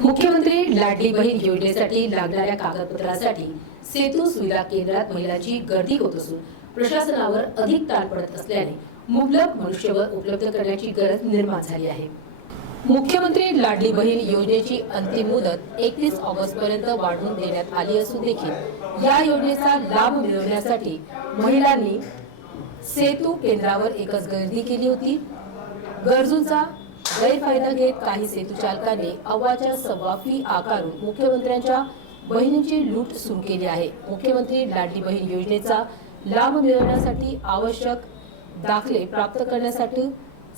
मुख्यमंत्री लाडली बहीण योजनेसाठी लागणाऱ्या कागदपत्रासाठी सेतू सुविधा केंद्रात महिलांची गर्दी होत असून प्रशासनावर अधिक ताण पडत असल्याने मुबलक मनुष्यबळ उपलब्ध करण्याची गरज निर्माण झाली आहे. मुख्यमंत्री लाडली बहीण योजनेची अंतिम मुदत एकतीस ऑगस्ट पर्यंत वाढवून देण्यात आली असून देखील या योजनेचा लाभ मिळवण्यासाठी महिलांनी सेतू केंद्रावर एकच गर्दी केली होती. गरजूंचा गैरफायदा घेत काही सेतू चालकांनी अव्वाच्या सव्वा फी आकारून मुख्यमंत्र्यांच्या बहिणींची लूट सुरू केली आहे. मुख्यमंत्री लाडली बहीण योजनेचा लाभ मिळवण्यासाठी आवश्यक दाखले प्राप्त करण्यासाठी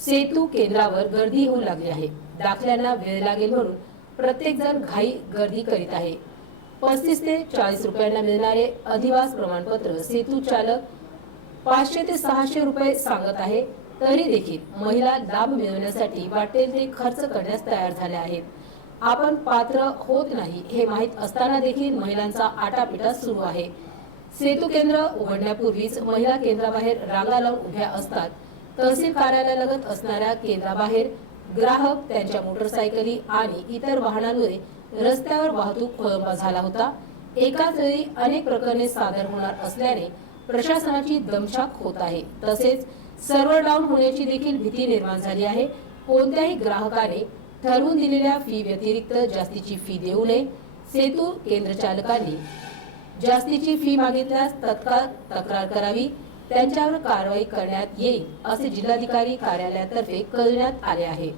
सेतू केंद्रावर गर्दी होऊ लागली आहे. दाखल्यांना वेळ लागेल म्हणून प्रत्येक जण घाई गर्दी करीत आहे. पस्तीस ते चाळीस रुपयांना मिळणारे अधिवास प्रमाणपत्र सेतू चालक पाचशे ते सहाशे रुपये सांगत आहे. तरी देखील महिला लाभ मिळवण्यासाठी वाटेल ते खर्च करण्यास तयार झाल्या आहेत. आपण पात्र होत नाही हे माहीत असताना देखील महिलांचा आटापिटा सुरू आहे. सेतू केंद्र उघडण्यापूर्वीच महिला केंद्राबाहेर रांगा लावून उभ्या असतात. तहसील कार्यालयालगत असणाऱ्या केंद्राबाहेर ग्राहक त्यांच्या मोटरसायकली आणि इतर वाहनांमुळे रस्त्यावर वाहतूक खोळंबा झाला होता. एकाच वेळी अनेक प्रकरणे सादर होणार असल्याने प्रशासनाची दमछाक होत आहे. तसेच सर्व्हर डाऊन होण्याची देखील भीती निर्माण झाली आहे. कोणत्याही ग्राहकाने ठरवून दिलेल्या फी व्यतिरिक्त जास्तीची फी देऊ नये. सेतू केंद्र चालकांनी जास्तीची फी मागितल्यास तत्काळ तक्रार करावी. त्यांच्यावर कारवाई करण्यात येईल असे जिल्हाधिकारी कार्यालयातर्फे करण्यात आले आहे.